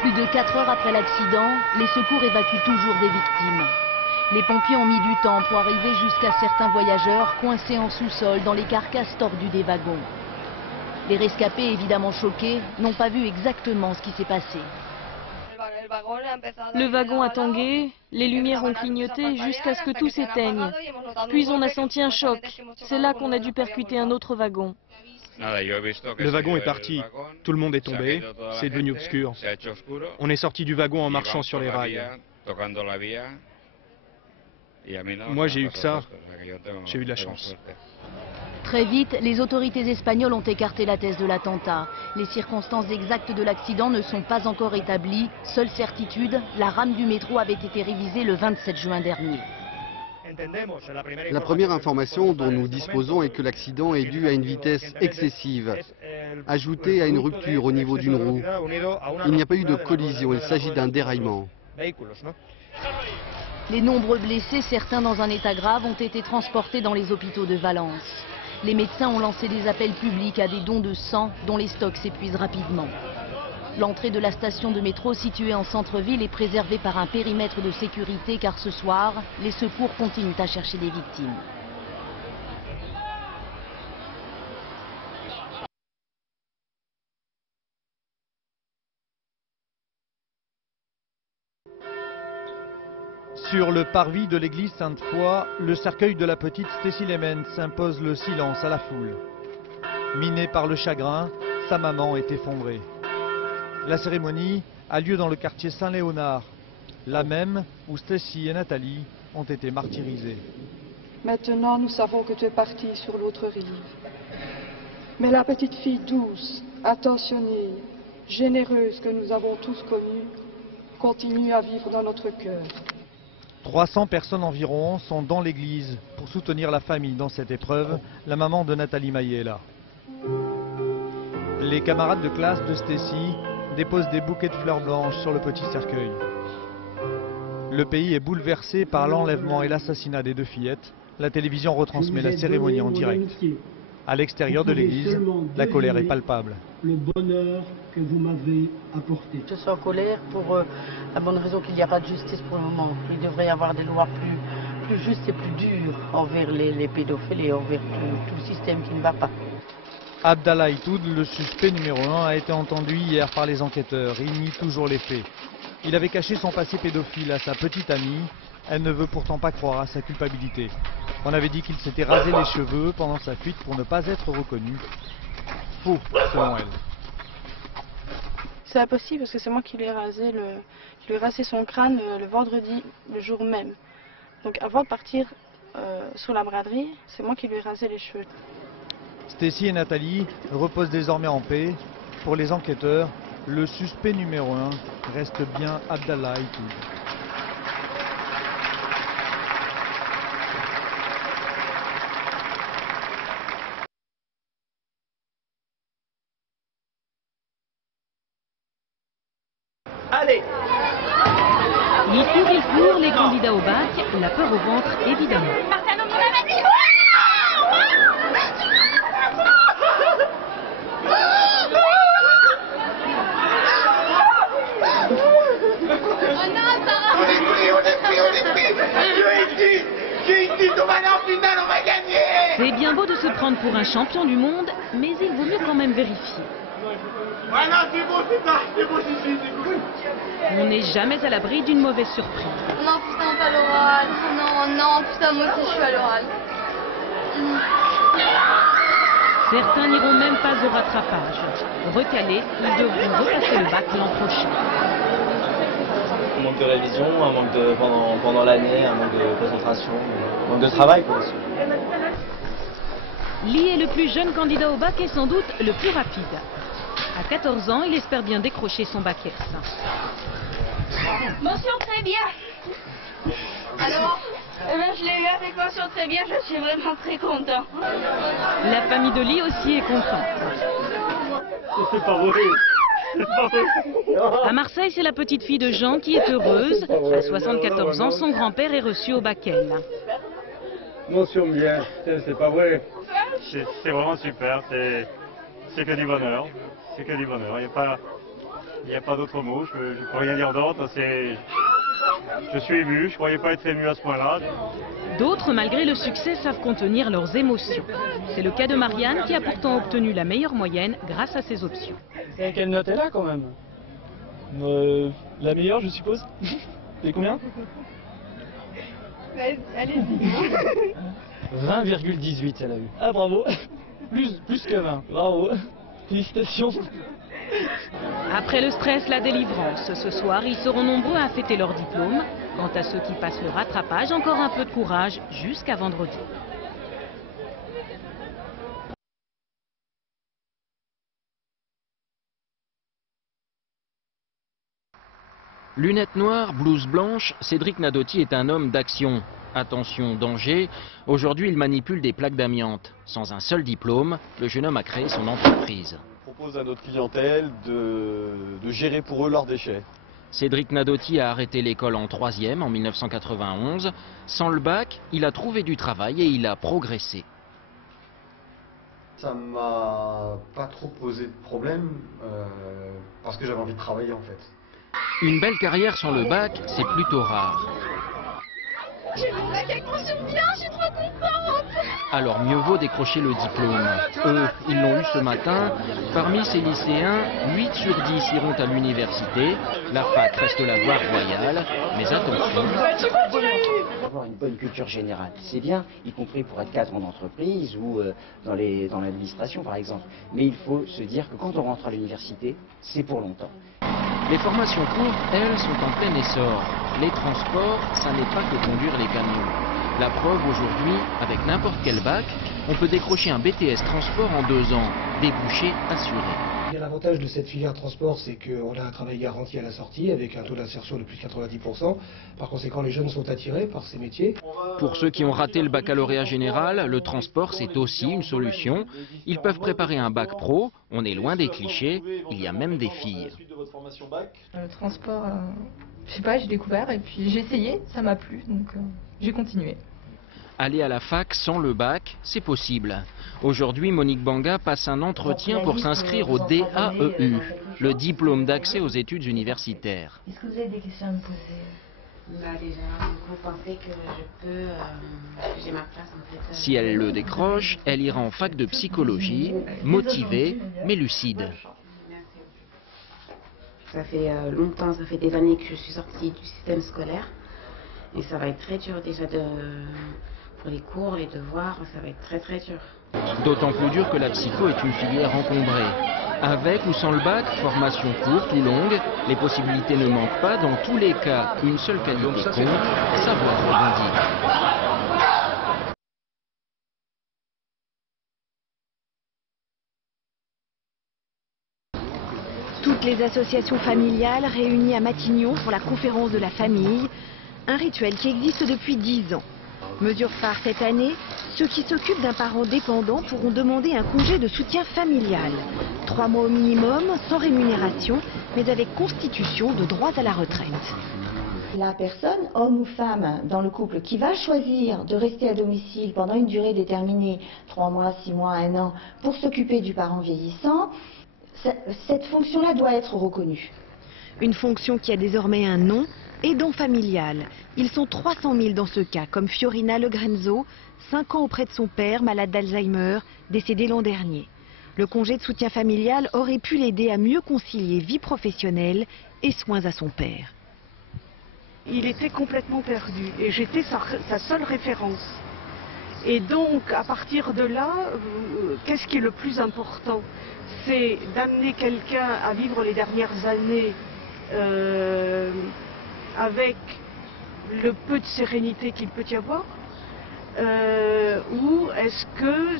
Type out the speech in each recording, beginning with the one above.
Plus de 4 heures après l'accident, les secours évacuent toujours des victimes. Les pompiers ont mis du temps pour arriver jusqu'à certains voyageurs coincés en sous-sol dans les carcasses tordues des wagons. Les rescapés, évidemment choqués, n'ont pas vu exactement ce qui s'est passé. Le wagon a tangué, les lumières ont clignoté jusqu'à ce que tout s'éteigne. Puis on a senti un choc. C'est là qu'on a dû percuter un autre wagon. Le wagon est parti, tout le monde est tombé, c'est devenu obscur. On est sorti du wagon en marchant sur les rails. Moi j'ai eu que ça, j'ai eu de la chance. Très vite, les autorités espagnoles ont écarté la thèse de l'attentat. Les circonstances exactes de l'accident ne sont pas encore établies. Seule certitude, la rame du métro avait été révisée le 27 juin dernier. La première information dont nous disposons est que l'accident est dû à une vitesse excessive, ajoutée à une rupture au niveau d'une roue. Il n'y a pas eu de collision, il s'agit d'un déraillement. Les nombreux blessés, certains dans un état grave, ont été transportés dans les hôpitaux de Valence. Les médecins ont lancé des appels publics à des dons de sang dont les stocks s'épuisent rapidement. L'entrée de la station de métro située en centre-ville est préservée par un périmètre de sécurité car ce soir, les secours continuent à chercher des victimes. Sur le parvis de l'église Sainte-Foy, le cercueil de la petite Stacy Lemens impose le silence à la foule. Minée par le chagrin, sa maman est effondrée. La cérémonie a lieu dans le quartier Saint-Léonard, là même où Stacy et Nathalie ont été martyrisées. Maintenant, nous savons que tu es partie sur l'autre rive. Mais la petite fille douce, attentionnée, généreuse que nous avons tous connue, continue à vivre dans notre cœur. 300 personnes environ sont dans l'église pour soutenir la famille dans cette épreuve. La maman de Nathalie Maillet est là. Les camarades de classe de Stacy déposent des bouquets de fleurs blanches sur le petit cercueil. Le pays est bouleversé par l'enlèvement et l'assassinat des deux fillettes. La télévision retransmet la cérémonie en direct. À l'extérieur de l'église, la colère est palpable. Le bonheur que vous m'avez apporté. Je suis en colère pour la bonne raison qu'il n'y a pas de justice pour le moment. Il devrait y avoir des lois plus justes et plus dures envers les pédophiles et envers tout le système qui ne va pas. Abdallah Itoud, le suspect numéro 1, a été entendu hier par les enquêteurs. Il nie toujours les faits. Il avait caché son passé pédophile à sa petite amie. Elle ne veut pourtant pas croire à sa culpabilité. On avait dit qu'il s'était rasé les cheveux pendant sa fuite pour ne pas être reconnu. Faux, selon elle. C'est impossible parce que c'est moi qui lui ai rasé son crâne le vendredi, le jour même. Donc avant de partir sur la braderie, c'est moi qui lui ai rasé les cheveux. Stacy et Nathalie reposent désormais en paix. Pour les enquêteurs, le suspect numéro 1 reste bien Abdallah Itoud. Allez! Il court, les candidats au bac, la peur au ventre, évidemment. C'est bien beau de se prendre pour un champion du monde, mais il vaut mieux quand même vérifier. On n'est jamais à l'abri d'une mauvaise surprise. Non, putain, pas l'oral. Non, putain, moi aussi je suis à l'oral. Certains n'iront même pas au rattrapage. Recalés, ils devront repasser le bac l'an prochain. Un manque de révision, un manque de pendant l'année, un manque de concentration, un manque de travail quoi aussi. Lee est le plus jeune candidat au bac et sans doute le plus rapide. À 14 ans, il espère bien décrocher son bac S. Mention très bien. Alors, je l'ai eu avec mention très bien, je suis vraiment très content. La famille de Lee aussi est contente. C'est pas vrai. À Marseille, c'est la petite fille de Jean qui est heureuse. À 74 ans, son grand-père est reçu au bac L. Mention bien, c'est pas vrai. C'est vraiment super, c'est que du bonheur. C'est que du bonheur. Il Il n'y a pas d'autre mot, je ne peux rien dire d'autre. Je suis ému, je ne croyais pas être ému à ce point-là. D'autres, malgré le succès, savent contenir leurs émotions. C'est le cas de Marianne qui a pourtant obtenu la meilleure moyenne grâce à ses options. Et quelle note elle a quand même? La meilleure, je suppose. Et combien? Allez-y. 20,18 elle a eu. Ah bravo. Plus que 20. Bravo. Félicitations. Après le stress, la délivrance. Ce soir, ils seront nombreux à fêter leur diplôme. Quant à ceux qui passent le rattrapage, encore un peu de courage jusqu'à vendredi. Lunettes noires, blouse blanche, Cédric Nadotti est un homme d'action. Attention, danger, aujourd'hui il manipule des plaques d'amiante. Sans un seul diplôme, le jeune homme a créé son entreprise. On propose à notre clientèle de gérer pour eux leurs déchets. Cédric Nadotti a arrêté l'école en 3e en 1991. Sans le bac, il a trouvé du travail et il a progressé. Ça m'a pas trop posé de problème parce que j'avais envie de travailler en fait. Une belle carrière sans le bac, c'est plutôt rare. J'ai mon bac avec mention bien, je suis trop contente. Alors mieux vaut décrocher le diplôme. Eux, ils l'ont eu ce matin. Parmi ces lycéens, 8 sur 10 iront à l'université. La fac reste la voie royale, mais attention. Avoir une bonne culture générale, c'est bien, y compris pour être cadre en entreprise ou dans l'administration par exemple. Mais il faut se dire que quand on rentre à l'université, c'est pour longtemps. Les formations courtes, elles, sont en plein essor. Les transports, ça n'est pas que conduire les camions. La preuve aujourd'hui, avec n'importe quel bac, on peut décrocher un BTS transport en 2 ans. Débouché assuré. L'avantage de cette filière transport, c'est qu'on a un travail garanti à la sortie avec un taux d'insertion de plus de 90%. Par conséquent, les jeunes sont attirés par ces métiers. Pour ceux qui ont raté le baccalauréat général, le transport, c'est aussi une solution. Ils peuvent préparer un bac pro. On est loin des clichés. Il y a même des filles. Le transport, je sais pas, j'ai découvert et puis j'ai essayé, ça m'a plu, donc j'ai continué. Aller à la fac sans le bac, c'est possible. Aujourd'hui, Monique Banga passe un entretien pour s'inscrire au DAEU, le diplôme d'accès aux études universitaires. Est-ce que vous avez des questions à me poser? Bah déjà, vous pensez que je peux, que j'ai ma place en fait. Si elle le décroche, elle ira en fac de psychologie, motivée mais lucide. Ça fait longtemps, ça fait des années que je suis sortie du système scolaire. Et ça va être très dur déjà pour les cours, les devoirs, ça va être très très dur. D'autant plus dur que la psycho est une filière encombrée. Avec ou sans le bac, formation courte ou longue, les possibilités ne manquent pas. Dans tous les cas, une seule qualité compte, savoir rebondir. Toutes les associations familiales réunies à Matignon pour la conférence de la famille, un rituel qui existe depuis 10 ans. Mesure phare cette année, ceux qui s'occupent d'un parent dépendant pourront demander un congé de soutien familial. 3 mois au minimum, sans rémunération, mais avec constitution de droits à la retraite. La personne, homme ou femme, dans le couple, qui va choisir de rester à domicile pendant une durée déterminée, 3 mois, 6 mois, 1 an, pour s'occuper du parent vieillissant, cette fonction-là doit être reconnue. Une fonction qui a désormais un nom, aidant familial. Ils sont 300 000 dans ce cas, comme Fiorina Legrenzo, 5 ans auprès de son père, malade d'Alzheimer, décédé l'an dernier. Le congé de soutien familial aurait pu l'aider à mieux concilier vie professionnelle et soins à son père. Il était complètement perdu et j'étais sa seule référence. Et donc, à partir de là, qu'est-ce qui est le plus important? C'est d'amener quelqu'un à vivre les dernières années avec le peu de sérénité qu'il peut y avoir, ou est-ce que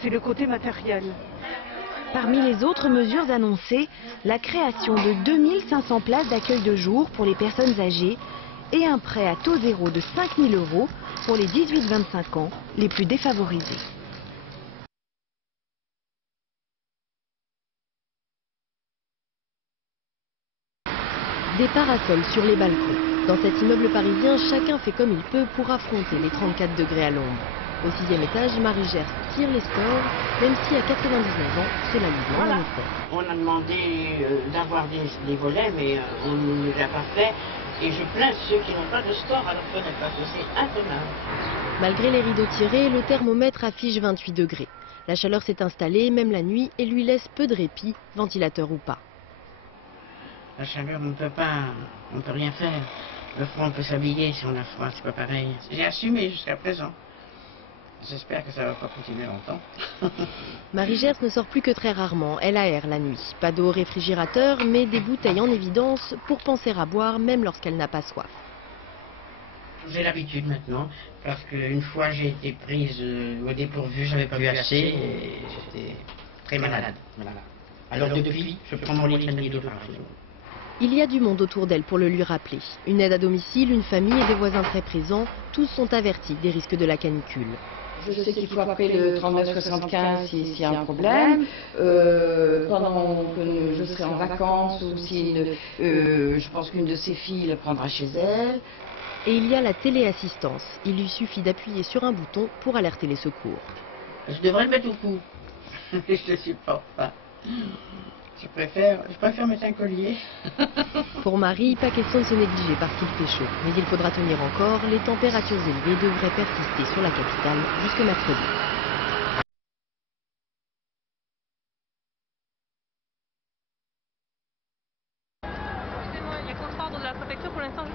c'est le côté matériel? Parmi les autres mesures annoncées, la création de 2500 places d'accueil de jour pour les personnes âgées et un prêt à taux zéro de 5 000 € pour les 18-25 ans les plus défavorisés. Des parasols sur les balcons. Dans cet immeuble parisien, chacun fait comme il peut pour affronter les 34 degrés à l'ombre. Au 6e étage, Marie Gers tire les stores, même si à 99 ans, cela lui vient en effet. On a demandé d'avoir des volets, mais on ne l'a pas fait. Et je plains ceux qui n'ont pas de store à leur fenêtre, parce que c'est intenable. Malgré les rideaux tirés, le thermomètre affiche 28 degrés. La chaleur s'est installée, même la nuit, et lui laisse peu de répit, ventilateur ou pas. La chaleur, on ne peut rien faire. Le froid, on peut s'habiller si on a froid, c'est pas pareil. J'ai assumé jusqu'à présent. J'espère que ça va pas continuer longtemps. Marie Gers ne sort plus que très rarement, elle aère la nuit. Pas d'eau au réfrigérateur, mais des bouteilles en évidence pour penser à boire même lorsqu'elle n'a pas soif. J'ai l'habitude maintenant, parce qu'une fois j'ai été prise au dépourvu, j'avais pas bu assez et j'étais très malade. Alors depuis, je prends mon litre et demi d'eau par jour. Il y a du monde autour d'elle pour le lui rappeler. Une aide à domicile, une famille et des voisins très présents, tous sont avertis des risques de la canicule. Je sais qu'il faut appeler le 3975 s'il y a un problème. Pendant que je serai en vacances ou si je pense qu'une de ses filles le prendra chez elle. Et il y a la téléassistance. Il lui suffit d'appuyer sur un bouton pour alerter les secours. Je devrais le mettre au cou. Je ne supporte pas. Je préfère mettre un collier. Pour Marie, pas question de se négliger parce qu'il fait chaud. Mais il faudra tenir encore. Les températures élevées devraient persister sur la capitale jusque mercredi. Excusez-moi, il y a contre-ordre de la préfecture pour l'instant.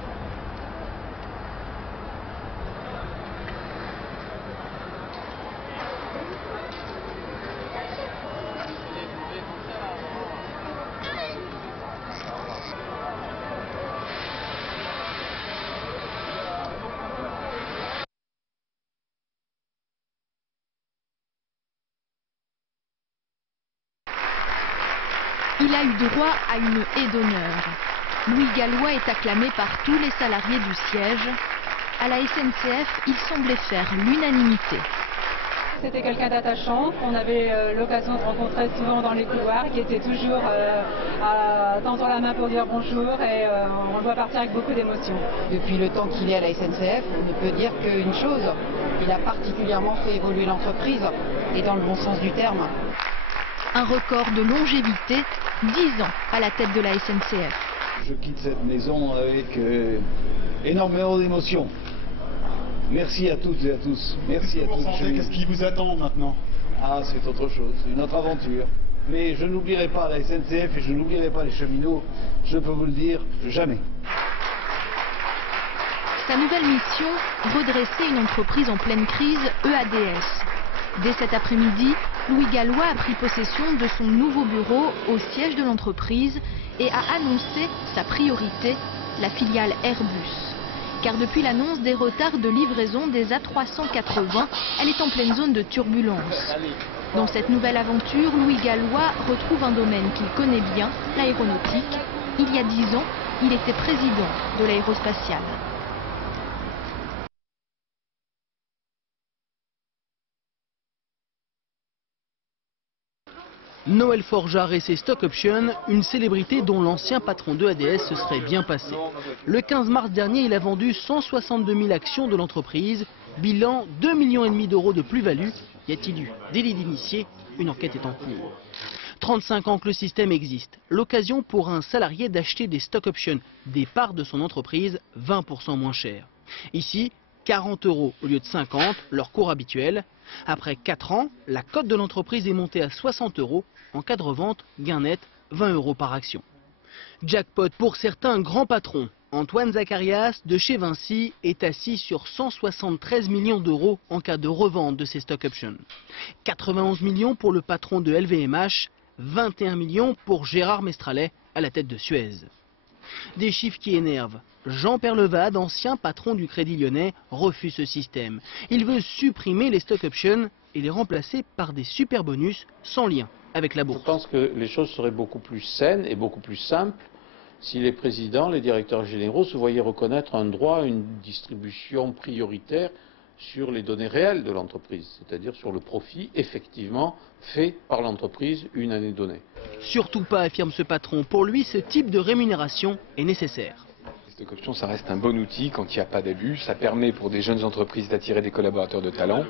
Il a eu droit à une haie d'honneur. Louis Gallois est acclamé par tous les salariés du siège. À la SNCF, il semblait faire l'unanimité. C'était quelqu'un d'attachant, qu'on avait l'occasion de rencontrer souvent dans les couloirs, qui était toujours à tendre la main pour dire bonjour et on le voit partir avec beaucoup d'émotion. Depuis le temps qu'il est à la SNCF, on ne peut dire qu'une chose, il a particulièrement fait évoluer l'entreprise, et dans le bon sens du terme. Un record de longévité, 10 ans à la tête de la SNCF. Je quitte cette maison avec énormément d'émotion. Merci à toutes et à tous. Merci à tous. Qu'est-ce qui vous attend maintenant? Ah, c'est autre chose, une autre aventure. Mais je n'oublierai pas la SNCF et je n'oublierai pas les cheminots, je peux vous le dire, jamais. Sa nouvelle mission, redresser une entreprise en pleine crise, EADS. Dès cet après-midi, Louis Gallois a pris possession de son nouveau bureau au siège de l'entreprise et a annoncé sa priorité, la filiale Airbus. Car depuis l'annonce des retards de livraison des A380, elle est en pleine zone de turbulence. Dans cette nouvelle aventure, Louis Gallois retrouve un domaine qu'il connaît bien, l'aéronautique. Il y a 10 ans, il était président de l'aérospatiale. Noël Forgeard et ses stock options, une célébrité dont l'ancien patron de ADS se serait bien passé. Le 15 mars dernier, il a vendu 162 000 actions de l'entreprise, bilan 2,5 millions d'euros de plus-value. Y a-t-il eu délit d'initié? Une enquête est en cours. 35 ans que le système existe. L'occasion pour un salarié d'acheter des stock options, des parts de son entreprise 20% moins cher. Ici, 40 € au lieu de 50, leur cours habituel. Après 4 ans, la cote de l'entreprise est montée à 60 €. En cas de revente, gain net 20 € par action. Jackpot pour certains grands patrons. Antoine Zacharias de chez Vinci est assis sur 173 millions d'euros en cas de revente de ses stock options. 91 millions pour le patron de LVMH, 21 millions pour Gérard Mestralet à la tête de Suez. Des chiffres qui énervent. Jean Perlevade, ancien patron du Crédit Lyonnais, refuse ce système. Il veut supprimer les stock options et les remplacer par des super bonus sans lien avec la bourse. Je pense que les choses seraient beaucoup plus saines et beaucoup plus simples si les présidents, les directeurs généraux se voyaient reconnaître un droit à une distribution prioritaire sur les données réelles de l'entreprise, c'est-à-dire sur le profit effectivement fait par l'entreprise une année donnée. Surtout pas, affirme ce patron. Pour lui, ce type de rémunération est nécessaire. Les stock option, ça reste un bon outil quand il n'y a pas d'abus. Ça permet pour des jeunes entreprises d'attirer des collaborateurs de talent,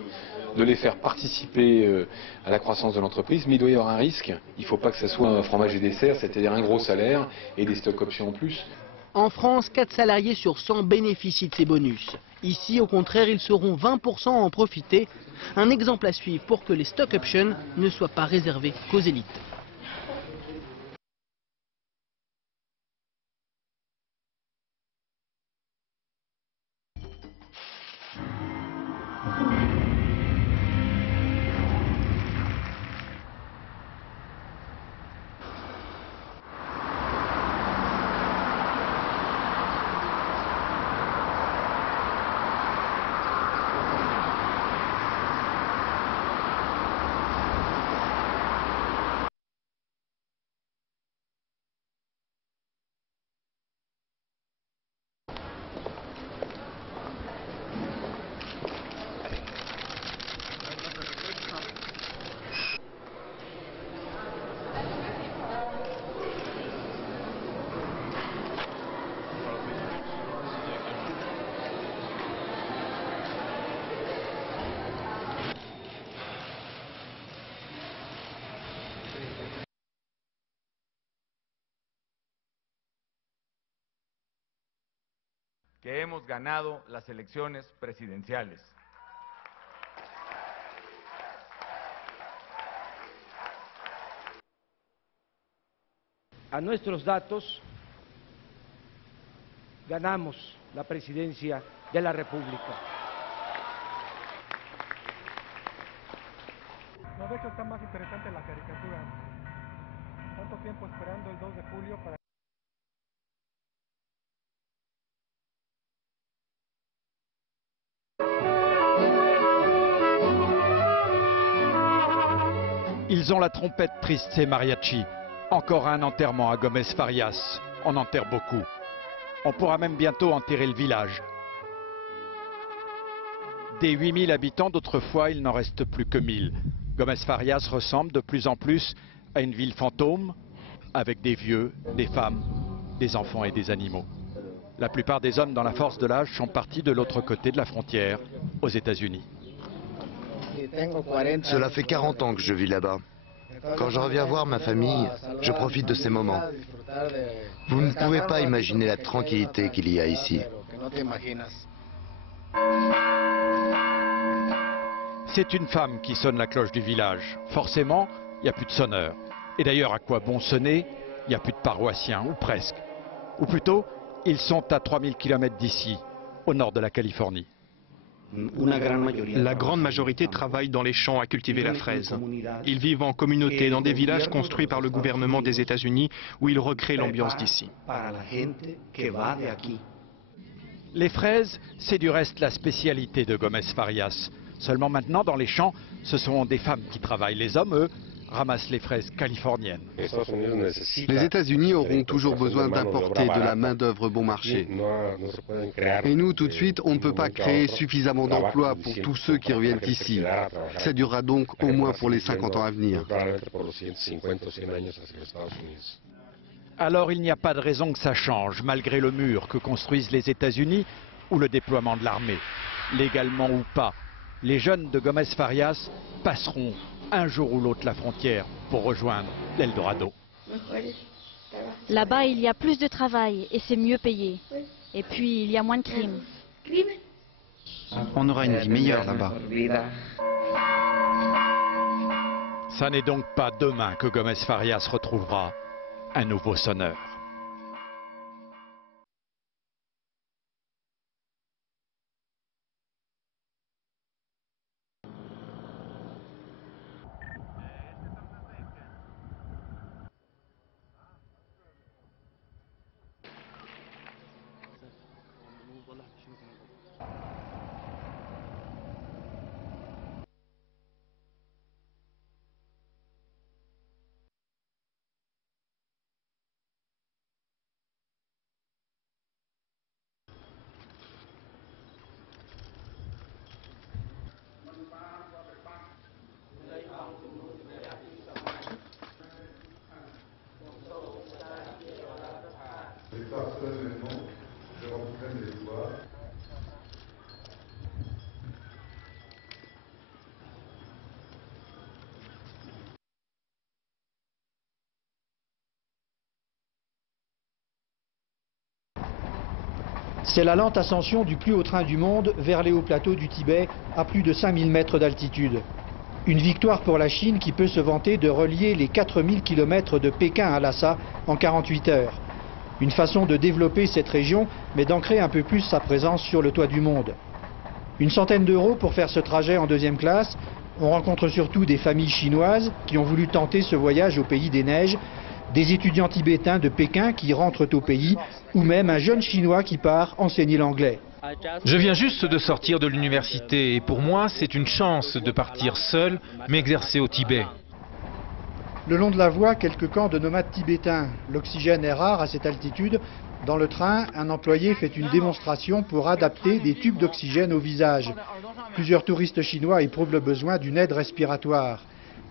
de les faire participer à la croissance de l'entreprise, mais il doit y avoir un risque. Il ne faut pas que ça soit un fromage et dessert, c'est-à-dire un gros salaire et des stock options en plus. En France, 4 salariés sur 100 bénéficient de ces bonus. Ici, au contraire, ils seront 20% à en profiter. Un exemple à suivre pour que les stock options ne soient pas réservés qu'aux élites. Que hemos ganado las elecciones presidenciales. A nuestros datos, ganamos la presidencia de la República. No, de hecho está más interesante la caricatura. Tanto tiempo esperando el 2 de julio para... Ils ont la trompette triste et mariachi. Encore un enterrement à Gómez Farias. On enterre beaucoup. On pourra même bientôt enterrer le village. Des 8000 habitants d'autrefois, il n'en reste plus que 1000. Gómez Farias ressemble de plus en plus à une ville fantôme, avec des vieux, des femmes, des enfants et des animaux. La plupart des hommes dans la force de l'âge sont partis de l'autre côté de la frontière, aux États-Unis. Cela fait 40 ans que je vis là-bas. Quand je reviens voir ma famille, je profite de ces moments. Vous ne pouvez pas imaginer la tranquillité qu'il y a ici. C'est une femme qui sonne la cloche du village. Forcément, il n'y a plus de sonneur. Et d'ailleurs, à quoi bon sonner? Il n'y a plus de paroissiens, ou presque. Ou plutôt, ils sont à 3000 km d'ici, au nord de la Californie. La grande majorité travaille dans les champs à cultiver la fraise. Ils vivent en communauté dans des villages construits par le gouvernement des États-Unis où ils recréent l'ambiance d'ici. Les fraises, c'est du reste la spécialité de Gómez Farias. Seulement maintenant, dans les champs, ce sont des femmes qui travaillent. Les hommes, eux, ramassent les fraises californiennes. Les États-Unis auront toujours besoin d'importer de la main-d'œuvre bon marché. Et nous, tout de suite, on ne peut pas créer suffisamment d'emplois pour tous ceux qui reviennent ici. Ça durera donc au moins pour les 50 ans à venir. Alors il n'y a pas de raison que ça change, malgré le mur que construisent les États-Unis ou le déploiement de l'armée. Légalement ou pas, les jeunes de Gómez Farias passeront un jour ou l'autre la frontière pour rejoindre l'Eldorado. Là-bas, il y a plus de travail et c'est mieux payé. Et puis, il y a moins de crimes. On aura une vie meilleure là-bas. Ça n'est donc pas demain que Gómez Farias retrouvera un nouveau sonneur. C'est la lente ascension du plus haut train du monde vers les hauts plateaux du Tibet à plus de 5000 mètres d'altitude. Une victoire pour la Chine qui peut se vanter de relier les 4000 km de Pékin à Lhasa en 48 heures. Une façon de développer cette région, mais d'ancrer un peu plus sa présence sur le toit du monde. Une centaine d'euros pour faire ce trajet en deuxième classe. On rencontre surtout des familles chinoises qui ont voulu tenter ce voyage au pays des neiges, des étudiants tibétains de Pékin qui rentrent au pays, ou même un jeune chinois qui part enseigner l'anglais. Je viens juste de sortir de l'université et pour moi c'est une chance de partir seul, m'exercer au Tibet. Le long de la voie, quelques camps de nomades tibétains. L'oxygène est rare à cette altitude. Dans le train, un employé fait une démonstration pour adapter des tubes d'oxygène au visage. Plusieurs touristes chinois éprouvent le besoin d'une aide respiratoire.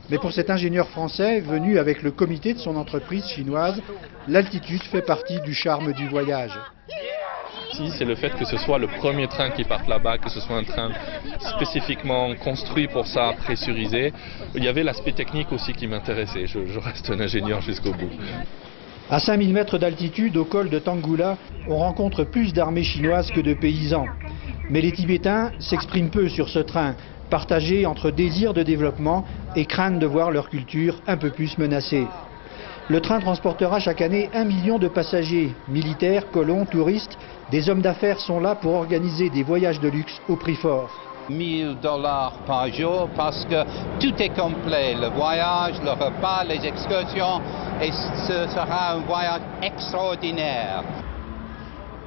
Mais pour cet ingénieur français, venu avec le comité de son entreprise chinoise, l'altitude fait partie du charme du voyage. C'est le fait que ce soit le premier train qui parte là-bas, que ce soit un train spécifiquement construit pour ça, pressurisé. Il y avait l'aspect technique aussi qui m'intéressait. Je reste un ingénieur jusqu'au bout. À 5000 mètres d'altitude, au col de Tanggula, on rencontre plus d'armées chinoises que de paysans. Mais les Tibétains s'expriment peu sur ce train, partagés entre désir de développement et crainte de voir leur culture un peu plus menacée. Le train transportera chaque année 1 million de passagers, militaires, colons, touristes. Des hommes d'affaires sont là pour organiser des voyages de luxe au prix fort. $1000 par jour parce que tout est complet, le voyage, le repas, les excursions, et ce sera un voyage extraordinaire.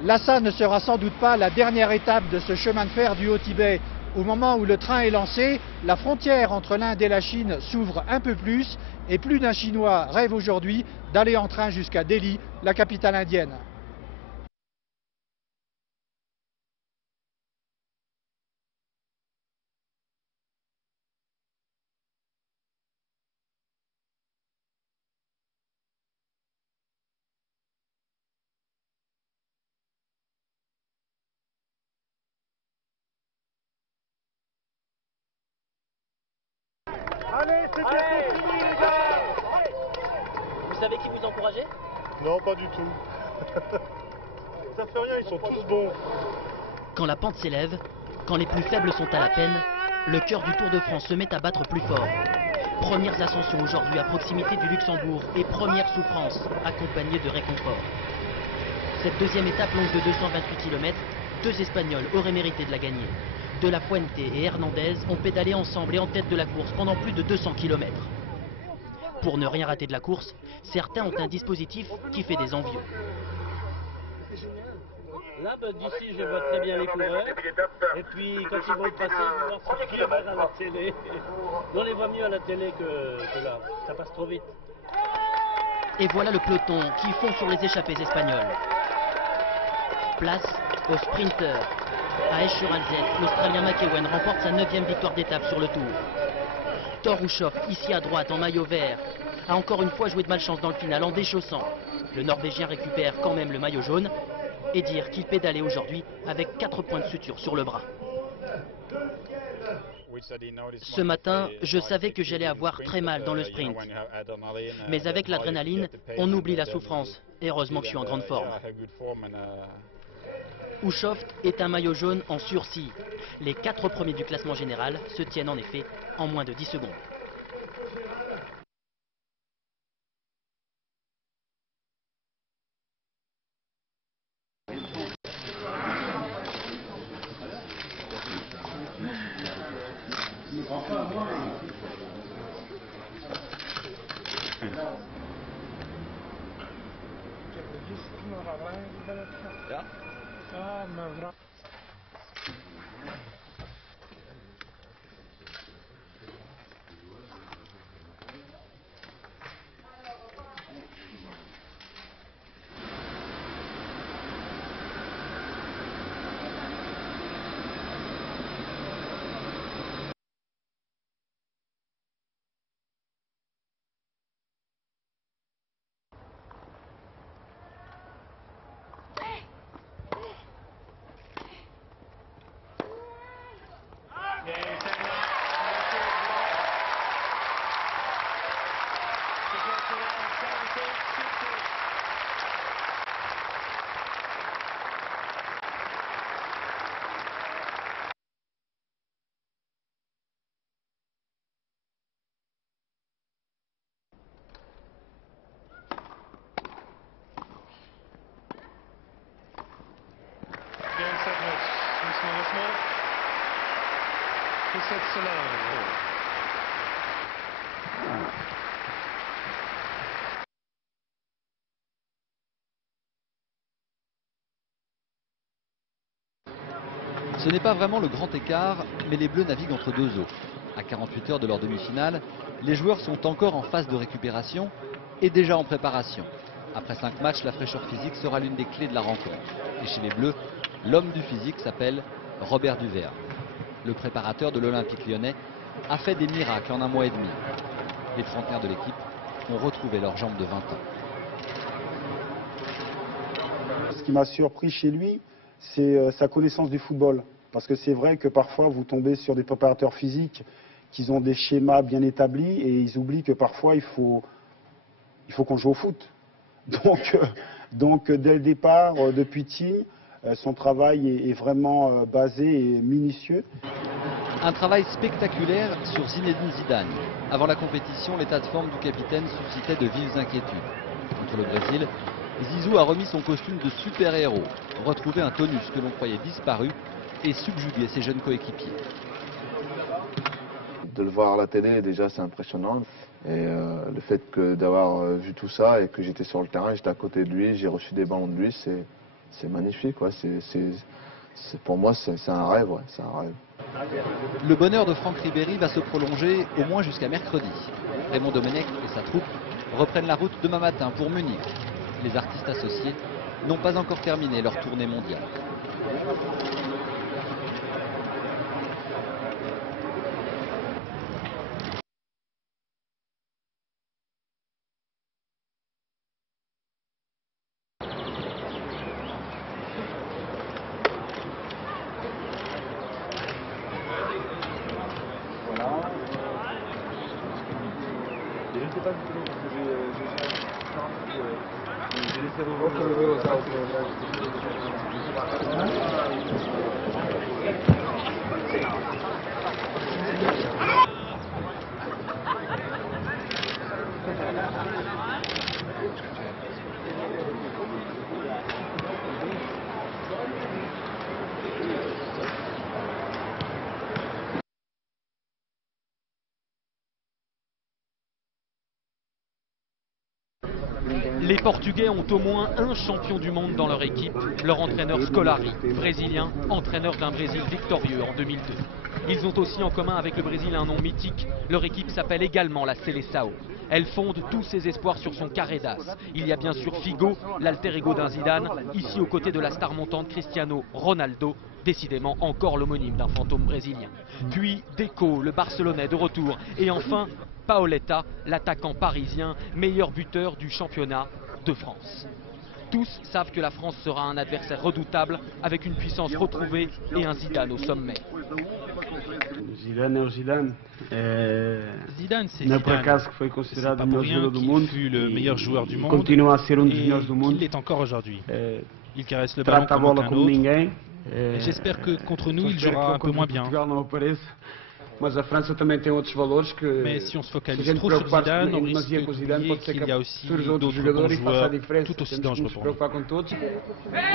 Lhasa ne sera sans doute pas la dernière étape de ce chemin de fer du Haut-Tibet. Au moment où le train est lancé, la frontière entre l'Inde et la Chine s'ouvre un peu plus et plus d'un Chinois rêve aujourd'hui d'aller en train jusqu'à Delhi, la capitale indienne. Allez, c'est bientôt fini, les gars! Vous savez qui vous encourageait? Non, pas du tout. Ça fait rien, ils sont tous bons. Quand la pente s'élève, quand les plus faibles sont à la peine, le cœur du Tour de France se met à battre plus fort. Premières ascensions aujourd'hui à proximité du Luxembourg et première souffrance accompagnée de réconfort. Cette deuxième étape longue de 228 km, deux Espagnols auraient mérité de la gagner. De la Fuente et Hernandez ont pédalé ensemble et en tête de la course pendant plus de 200 km. Pour ne rien rater de la course, certains ont un dispositif qui fait des envieux. Là, d'ici, je vois très bien les coureurs. Et puis, quand ils vont passer, ils vont voir ce qu'ils voient à la télé. On les voit mieux à la télé que là. Ça passe trop vite. Et voilà le peloton qui fond sur les échappées espagnoles. Place aux sprinteurs. À Esch-sur-Alzette, l'Australien McEwen remporte sa 9e victoire d'étape sur le Tour. Thor Hushovd, ici à droite en maillot vert, a encore une fois joué de malchance dans le final en déchaussant. Le Norvégien récupère quand même le maillot jaune et dire qu'il pédalait aujourd'hui avec 4 points de suture sur le bras. Ce matin, je savais que j'allais avoir très mal dans le sprint. Mais avec l'adrénaline, on oublie la souffrance. Et heureusement que je suis en grande forme. Hushovd est un maillot jaune en sursis. Les 4 premiers du classement général se tiennent en effet en moins de 10 secondes. Ce n'est pas vraiment le grand écart, mais les Bleus naviguent entre deux eaux. À 48 heures de leur demi-finale, les joueurs sont encore en phase de récupération et déjà en préparation. Après 5 matchs, la fraîcheur physique sera l'une des clés de la rencontre. Et chez les Bleus, l'homme du physique s'appelle Robert Duvert. Le préparateur de l'Olympique lyonnais a fait des miracles en 1 mois et demi. Les trentenaires de l'équipe ont retrouvé leurs jambes de 20 ans. Ce qui m'a surpris chez lui, c'est sa connaissance du football. Parce que c'est vrai que parfois vous tombez sur des préparateurs physiques qui ont des schémas bien établis et ils oublient que parfois il faut qu'on joue au foot. Donc dès le départ, depuis Tignes, son travail est vraiment basé et minutieux. Un travail spectaculaire sur Zinedine Zidane. Avant la compétition, l'état de forme du capitaine suscitait de vives inquiétudes. Contre le Brésil, Zizou a remis son costume de super-héros, retrouvé un tonus que l'on croyait disparu et subjugué ses jeunes coéquipiers. De le voir à la télé, déjà, c'est impressionnant. Et le fait d'avoir vu tout ça et que j'étais sur le terrain, j'étais à côté de lui, j'ai reçu des ballons de lui, c'est magnifique. Quoi. Pour moi, c'est un rêve. Ouais, c'est un rêve. Le bonheur de Franck Ribéry va se prolonger au moins jusqu'à mercredi. Raymond Domenech et sa troupe reprennent la route demain matin pour Munich. Les artistes associés n'ont pas encore terminé leur tournée mondiale. Les Portugais ont au moins un champion du monde dans leur équipe, leur entraîneur Scolari, brésilien, entraîneur d'un Brésil victorieux en 2002. Ils ont aussi en commun avec le Brésil un nom mythique, leur équipe s'appelle également la Seleção. Elle fonde tous ses espoirs sur son carré d'as. Il y a bien sûr Figo, l'alter ego d'un Zidane, ici aux côtés de la star montante Cristiano Ronaldo, décidément encore l'homonyme d'un fantôme brésilien. Puis Deco, le Barcelonais de retour, et enfin Paoletta, l'attaquant parisien, meilleur buteur du championnat de France. Tous savent que la France sera un adversaire redoutable, avec une puissance retrouvée et un Zidane au sommet. Zidane est Zidane. Zidane, c'est Zidane. C'est pas pour rien qu'il fut le meilleur joueur du monde et qu'il l'est encore aujourd'hui. Il caresse le ballon comme aucun autre. J'espère que contre nous, il jouera un peu moins bien. Mais si on se focalise trop sur Zidane, on risque d'oublier qu'il y a aussi d'autres bons joueurs tout aussi dangereux pour nous.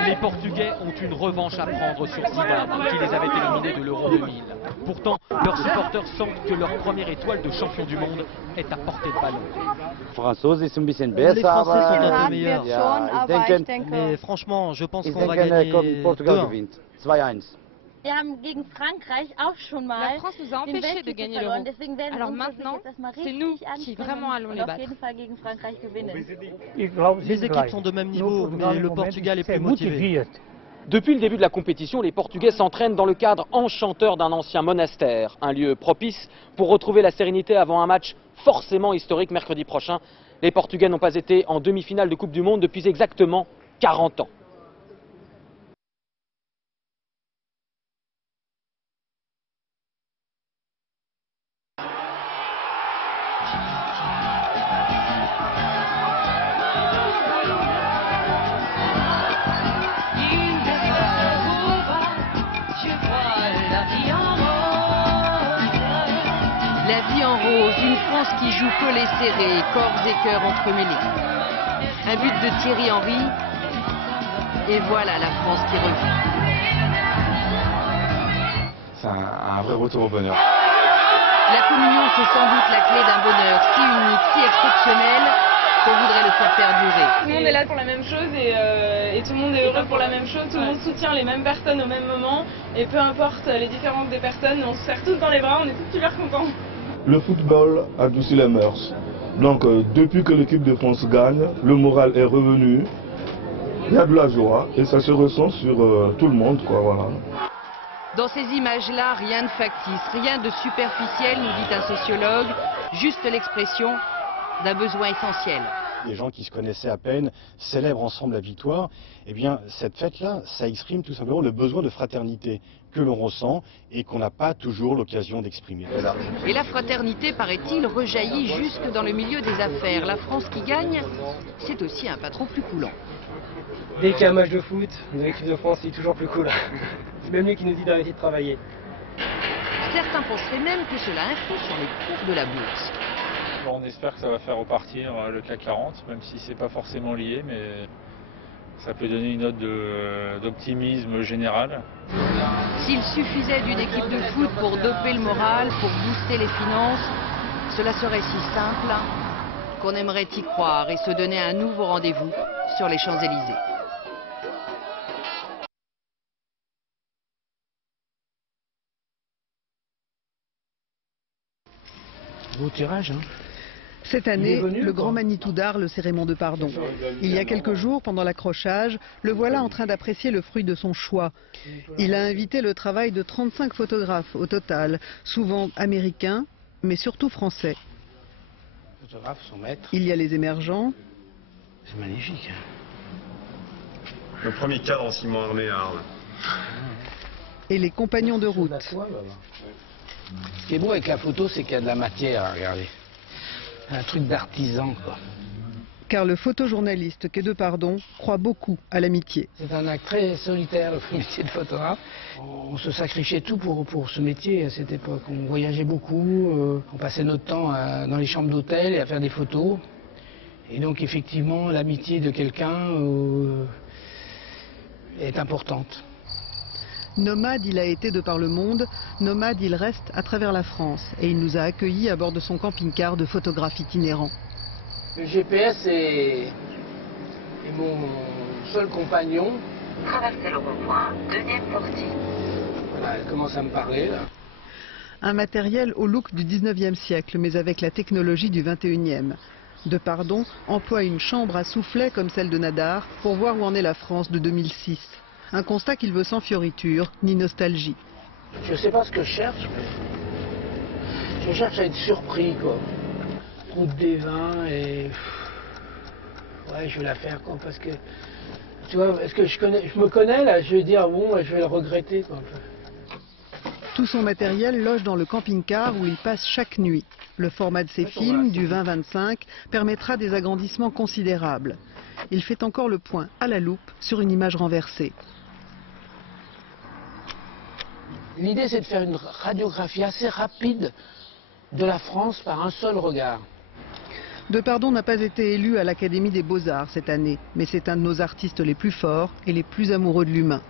Les Portugais ont une revanche à prendre sur Zidane, qui les avait éliminés de l'Euro 2000. Pourtant, leurs supporters sentent que leur première étoile de champion du monde est à portée de ballon. Les Français sont un peu meilleurs. Mais franchement, je pense qu'on va gagner 2-1. La France nous a empêchés de gagner l'Euro. Alors maintenant, c'est nous qui vraiment allons les battre. Les équipes sont de même niveau, mais le Portugal est plus motivé. Depuis le début de la compétition, les Portugais s'entraînent dans le cadre enchanteur d'un ancien monastère, un lieu propice pour retrouver la sérénité avant un match forcément historique mercredi prochain. Les Portugais n'ont pas été en demi-finale de Coupe du Monde depuis exactement 40 ans. La vie en rose, une France qui joue collée serrée, corps et cœur entremêlés. Un but de Thierry Henry, et voilà la France qui revient. C'est un vrai retour au bonheur. communion, c'est sans doute la clé d'un bonheur si unique, si exceptionnel, qu'on voudrait le faire perdurer. Tout le monde est là pour la même chose et tout le monde est heureux pour la même chose. Tout le monde soutient les mêmes personnes au même moment. Et peu importe les différences des personnes, on se serre tous dans les bras, on est tous super contents. Le football adoucit les mœurs. Donc depuis que l'équipe de France gagne, le moral est revenu. Il y a de la joie et ça se ressent sur tout le monde, quoi, voilà. Dans ces images-là, rien de factice, rien de superficiel, nous dit un sociologue, juste l'expression d'un besoin essentiel. Les gens qui se connaissaient à peine célèbrent ensemble la victoire. Eh bien, cette fête-là, ça exprime tout simplement le besoin de fraternité que l'on ressent et qu'on n'a pas toujours l'occasion d'exprimer. Et la fraternité, paraît-il, rejaillit jusque dans le milieu des affaires. La France qui gagne, c'est aussi un patron plus coulant. Dès qu'il y a un match de foot, l'équipe de France est toujours plus cool. C'est même lui qui nous dit d'arrêter de travailler. Certains penseraient même que cela influe sur les cours de la bourse. On espère que ça va faire repartir le CAC 40, même si c'est pas forcément lié, mais ça peut donner une note d'optimisme général. S'il suffisait d'une équipe de foot pour doper le moral, pour booster les finances, cela serait si simple qu'on aimerait y croire et se donner un nouveau rendez-vous sur les Champs-Élysées. Beau tirage, hein. Cette année, le grand Manitou d'Arles, c'est Raymond Depardon. Il y a quelques jours, pendant l'accrochage, le voilà en train d'apprécier le fruit de son choix. Il a invité le travail de 35 photographes au total, souvent américains, mais surtout français. Photographe, son maître. Il y a les émergents. C'est magnifique. Le premier cadre en ciment armé à Arles. Et les compagnons de route. Ce qui est beau avec la photo, c'est qu'il y a de la matière, regardez. Un truc d'artisan, quoi. Car le photojournaliste qu'est Depardon croit beaucoup à l'amitié. C'est un acte très solitaire, le métier de photographe. On se sacrifiait tout pour ce métier à cette époque. On voyageait beaucoup, on passait notre temps dans les chambres d'hôtel et à faire des photos. Et donc effectivement, l'amitié de quelqu'un est importante. Nomade, il a été de par le monde, nomade, il reste à travers la France. Et il nous a accueillis à bord de son camping-car de photographe itinérant. Le GPS est mon seul compagnon. Traversez le rond-point, deuxième sortie. Voilà, elle commence à me parler, là. Un matériel au look du 19e siècle, mais avec la technologie du 21e. Depardon emploie une chambre à soufflet comme celle de Nadar pour voir où en est la France de 2006. Un constat qu'il veut sans fioriture ni nostalgie. Je ne sais pas ce que je cherche, mais je cherche à être surpris, quoi. Route des vins et... Ouais, je vais la faire, quoi, parce que... Tu vois, est-ce que je me connais, là, je vais dire, bon, je vais le regretter, quoi. Tout son matériel loge dans le camping-car où il passe chaque nuit. Le format de ses films, du 20-25, permettra des agrandissements considérables. Il fait encore le point à la loupe sur une image renversée. L'idée, c'est de faire une radiographie assez rapide de la France par un seul regard. Depardon n'a pas été élu à l'Académie des Beaux-Arts cette année, mais c'est un de nos artistes les plus forts et les plus amoureux de l'humain.